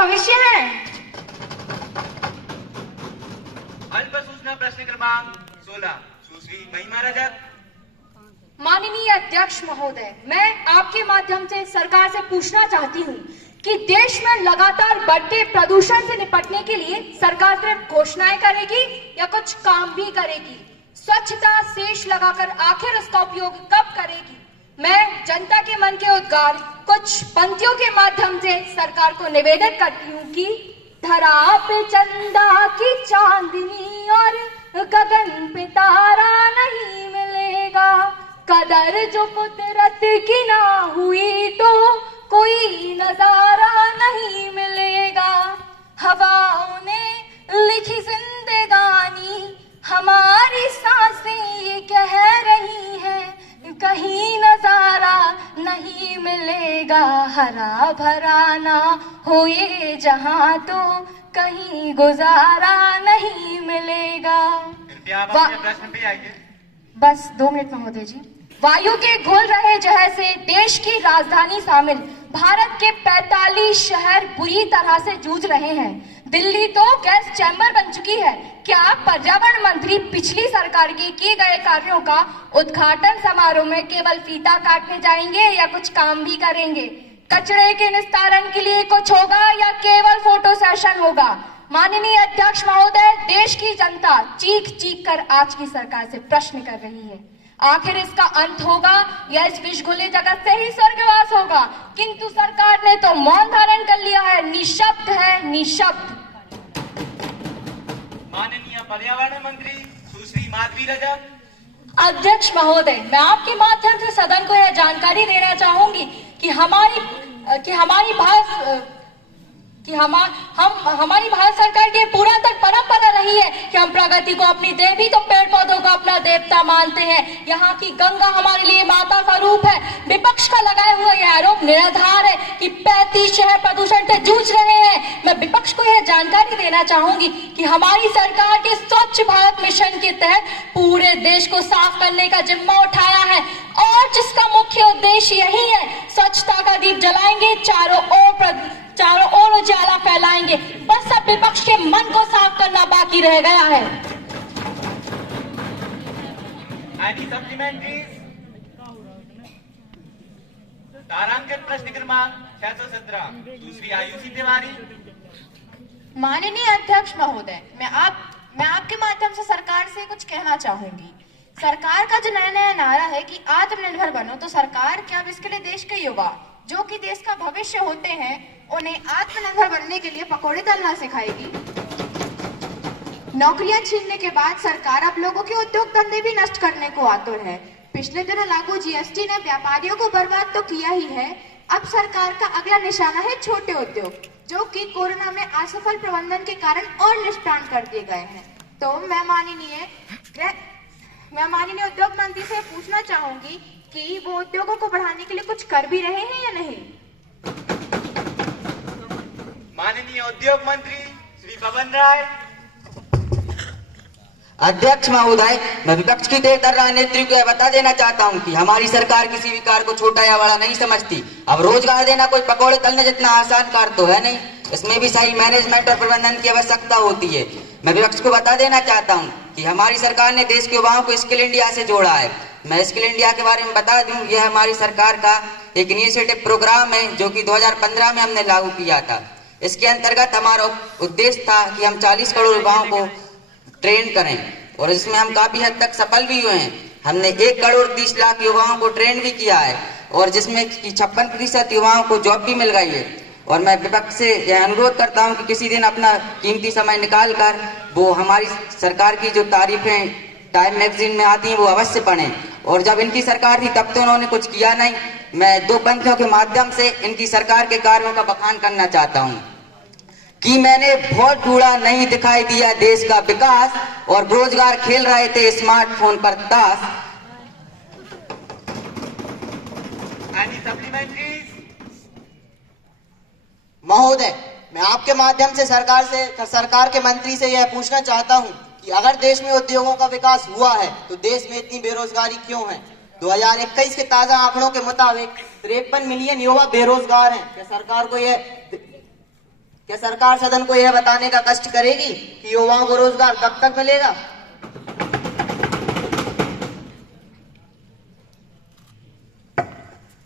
भविष्य है। अल्प सूचना प्रश्न क्रमांक 16 सुश्री महिमा रजक। माननीय अध्यक्ष महोदय, मैं आपके माध्यम से सरकार से पूछना चाहती हूँ कि देश में लगातार बढ़ते प्रदूषण से निपटने के लिए सरकार सिर्फ घोषणाएं करेगी या कुछ काम भी करेगी? स्वच्छता शेष लगाकर आखिर उसका उपयोग कब करेगी? मैं जनता के मन के उद्गार कुछ पंक्तियों के माध्यम से सरकार को निवेदन करती हूँ कि धरा पे चंदा की चांदनी और गगन पे तारा नहीं मिलेगा, कदर जो कुदरत की ना हुई तो कोई नजारा नहीं मिलेगा। हवाओं ने लिखी जिंदगानी हमारी सांसें ये कह रही हैं, कहीं नजारा नहीं मिलेगा। हरा भरा ना हो ये जहां तो कहीं गुजारा नहीं मिलेगा। कृपया आप अपने प्रश्न पे आइए। बस 2 मिनट महोदय जी। वायु के घुल रहे जहर से देश की राजधानी शामिल भारत के 45 शहर बुरी तरह से जूझ रहे हैं। दिल्ली तो गैस चैम्बर बन चुकी है। क्या पर्यावरण मंत्री पिछली सरकार के किए गए कार्यों का उद्घाटन समारोह में केवल फीता काटने जाएंगे या कुछ काम भी करेंगे? कचरे के निस्तारण के लिए कुछ होगा या केवल फोटो सेशन होगा? माननीय अध्यक्ष महोदय, देश की जनता चीख चीख कर आज की सरकार से प्रश्न कर रही है, आखिर इसका अंत होगा या इस विषघुले जगत से ही स्वर्गवास होगा? किंतु सरकार ने तो मौन धारण कर लिया है, निशब्द है, निशब्द। माननीय पर्यावरण मंत्री सुश्री माधवी रजक। अध्यक्ष महोदय, मैं आपके माध्यम से सदन को यह जानकारी देना चाहूंगी कि हमारी भारत सरकार की पुरातन परंपरा रही है कि हम प्रगति को अपनी देवी तो पेड़ पौधों को अपना देवता मानते हैं। यहाँ की गंगा हमारे लिए माता का रूप है। विपक्ष का लगाया हुआ यह आरोप निराधार है कि 35 शहर प्रदूषण से जूझ रहे हैं। मैं विपक्ष को यह जानकारी देना चाहूंगी कि हमारी सरकार के स्वच्छ भारत मिशन के तहत पूरे देश को साफ करने का जिम्मा उठाया है और जिसका मुख्य उद्देश्य यही है, स्वच्छता का दीप जलाएंगे, चारों ओर उजाला फैलाएंगे। बस अब विपक्ष के मन को साफ करना बाकी रह गया है। Any supplementary? तारांकित प्रश्न क्रमांक 617 दूसरी आयुषी तिवारी। माननीय अध्यक्ष महोदय, मैं आपके माध्यम से सरकार से कुछ कहना चाहूंगी। सरकार का जो नया नया नारा है कि आत्मनिर्भर बनो, तो सरकार क्या अब इसके लिए देश के युवा जो कि देश का भविष्य होते हैं उन्हें आत्मनिर्भर बनने के लिए पकौड़े तलना सिखाएगी? नौकरियां छीनने के बाद सरकार अब लोगों के उद्योग धंधे भी नष्ट करने को आतुर है। पिछले दिनों लागू जीएसटी ने व्यापारियों को बर्बाद तो किया ही है, अब सरकार का अगला निशाना है छोटे उद्योग, जो कि कोरोना में असफल प्रबंधन के कारण और निष्प्राण कर दिए गए हैं। तो मैं माननीय उद्योग मंत्री से पूछना चाहूंगी कि वो उद्योगों को बढ़ाने के लिए कुछ कर भी रहे हैं या नहीं? माननीय उद्योग मंत्री श्री पवन राय। अध्यक्ष महोदय, मैं विपक्ष की देर राजनीति को यह बता देना चाहता हूं कि हमारी सरकार किसी भी कार्य को छोटा या बड़ा नहीं समझती। अब रोजगार देना कोई पकौड़े तलने जितना आसान कार्य तो है नहीं, इसमें भी सही मैनेजमेंट और प्रबंधन की आवश्यकता होती है। मैं विपक्ष को बता देना चाहता हूं कि हमारी सरकार ने देश के युवाओं को स्किल इंडिया से जोड़ा है। मैं स्किल इंडिया के बारे में बता दूं, यह हमारी सरकार का एक इनिशिएटिव प्रोग्राम है जो कि 2015 में हमने लागू किया था। इसके अंतर्गत हमारा उद्देश्य था कि हम 40 करोड़ युवाओं को ट्रेन करें और इसमें हम काफी हद तक सफल भी हुए हैं। हमने 1 करोड़ 30 लाख युवाओं को ट्रेन भी किया है और जिसमें 56% युवाओं को जॉब भी मिल गई है। और मैं विपक्ष से यह अनुरोध करता हूं कि किसी दिन अपना कीमती समय निकाल कर वो हमारी सरकार की जो तारीफें टाइम मैगजीन में आती हैं वो अवश्य पढ़ें। और जब इनकी सरकार थी तब तो उन्होंने कुछ किया नहीं। मैं 2 पंक्तियों के माध्यम से इनकी सरकार के कार्यों का बखान करना चाहता हूं कि मैंने बहुत ढूंढा नहीं दिखाई दिया देश का विकास और बेरोजगार खेल रहे थे स्मार्टफोन पर ताश। महोदय, मैं आपके माध्यम से सरकार के मंत्री से यह पूछना चाहता हूं कि अगर देश में उद्योगों का विकास हुआ है तो देश में इतनी बेरोजगारी क्यों है? 2021 के ताजा आंकड़ों के मुताबिक 53 मिलियन युवा बेरोजगार हैं। क्या क्या सरकार सदन को यह बताने का कष्ट करेगी कि युवाओं को रोजगार कब तक मिलेगा?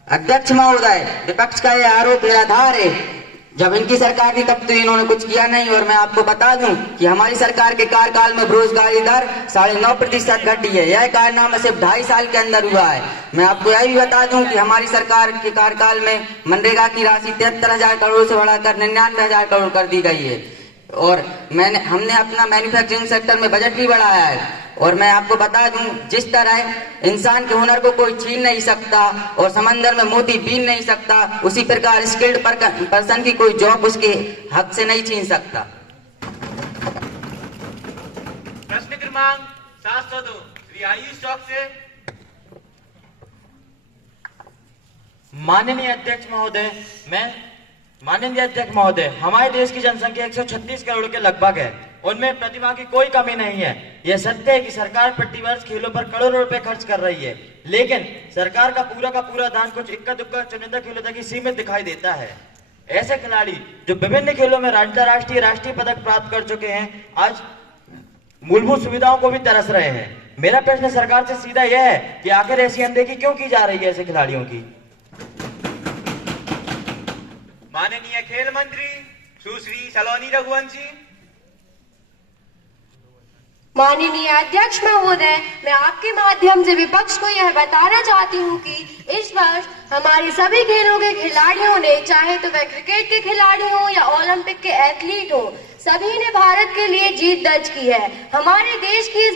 अध्यक्ष महोदय, विपक्ष का यह आरोप निराधार है। जब इनकी सरकार थी तब तो इन्होंने कुछ किया नहीं, और मैं आपको बता दूं कि हमारी सरकार के कार्यकाल में बेरोजगारी दर 9.5% घटी है। यह कारनामा सिर्फ 2.5 साल के अंदर हुआ है। मैं आपको यह भी बता दूं कि हमारी सरकार के कार्यकाल में मनरेगा की राशि 73,000 करोड़ से बढ़ाकर 99,000 करोड़ कर दी गई है, और हमने अपना मैन्युफैक्चरिंग सेक्टर में बजट भी बढ़ाया है। और मैं आपको बता दूं, जिस तरह इंसान के हुनर को कोई छीन नहीं सकता और समंदर में मोती बीन नहीं सकता, उसी प्रकार स्किल्ड पर्सन की कोई जॉब उसके हक से नहीं छीन सकता। प्रश्न क्रमांक 702 श्री आयुष चौक से। माननीय अध्यक्ष महोदय, हमारे देश की जनसंख्या 136 करोड़ के लगभग है। उनमें प्रतिभा की कोई कमी नहीं है। यह सत्य है कि सरकार प्रतिवर्ष खेलों पर करोड़ों रुपए खर्च कर रही है, लेकिन सरकार का पूरा दान कुछ इक्का दुक्का चुनिंदा खेलों तक ही सीमित दिखाई देता है। ऐसे खिलाड़ी जो विभिन्न खेलों में अंतर्राष्ट्रीय राष्ट्रीय पदक प्राप्त कर चुके हैं, आज मूलभूत सुविधाओं को भी तरस रहे हैं। मेरा प्रश्न सरकार से सीधा यह है कि आखिर ऐसी अनदेखी क्यों की जा रही है ऐसे खिलाड़ियों की? माननीय खेल मंत्री सुश्री सलोनी रघुवंशी। माननीय अध्यक्ष महोदय, मैं आपके माध्यम से विपक्ष को यह बताना चाहती हूँ कि इस वर्ष हमारे सभी खेलों के खिलाड़ियों ने, चाहे तो वह क्रिकेट के खिलाड़ी हो या ओलंपिक के एथलीट हो, सभी ने भारत के लिए जीत दर्ज की है। हमारे देश की